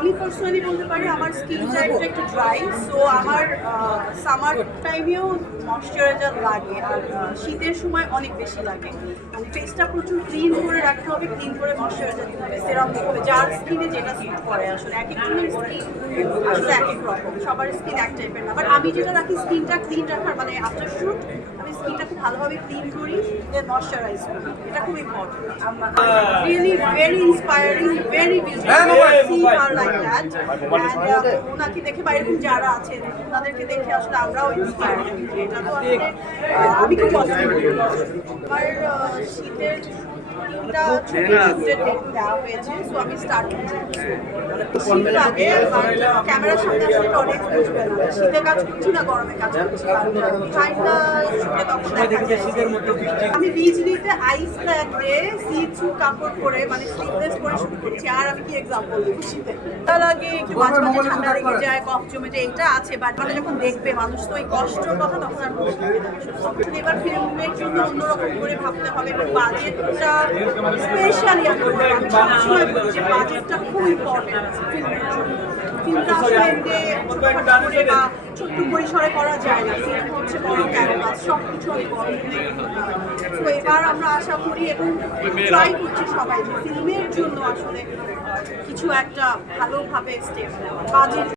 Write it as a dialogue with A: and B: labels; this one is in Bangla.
A: আমি পার্সোনালি বলতে পারি আমার স্কিন টাইপটা একটু ড্রাই সো আমার সামার টাইমেও ময়শ্চারাইজার লাগে আর শীতের সময় অনেক বেশি লাগে। মানে ফেসটা প্রচুর ক্লিন করে রাখতে হবে ক্লিন করে ময়শ্চারাইজার দিতে হবে দিতে হবে যার স্কিনে যেটা স্যুট করে আসলে এক একজনের স্কিন আসলে এক এক রকম সবার স্কিন এক টাইপের না। বাট আমি যেটা রাখি স্কিনটা ক্লিন রাখার মানে আফটার শুট আমি স্কিনটা খুব ভালোভাবে ক্লিন করি দেন ময়শ্চারাইজ করি। এটা খুব important really very inspiring very beautiful see her like ওনাকে দেখে বা যারা আছেন ওনাদেরকে দেখে আসলে আমরাও ইন্সপায়ার এটা তো আমি খুব পজিটিভ শীতের তিনটা দেওয়া হয়েছে সো আমি স্টার্ট করছি। শীতের আগে ক্যামেরার সামনে আসলে অনেক শীতে কাজ করছি না গরমে কাজ করছি আমি বিজলিতে আইস প্যাক দিয়ে সিচু কাপড় পরে মানে স্লিভলেস পরে শুট করছি। আর আমি কি এক্সাম্পল দেবো শীতে তার আগে একটু মাঝে মাঝে ঠান্ডা লেগে যায় কফ জমে যায় এটা আছে বাট মানে যখন দেখবে মানুষ তো ওই কষ্টের কথা তখন আর বুঝতে পারবে এবার ফিল্মের জন্য অন্যরকম করে ভাবতে হবে এবং বাজেটটা স্পেশালি আমি বলব, আমি সবসময় বলি যে বাজেটটা খুব ইম্পর্টেন্ট ফিল্মের জন্য। পরিসরে করা যায় না হচ্ছে বড় ক্যানভাস কিছু বড় এবার আমরা আশা করি, এবং সবাই ফিল্মের জন্য আসলে কিছু একটা ভালোভাবে স্টেপ বাজেট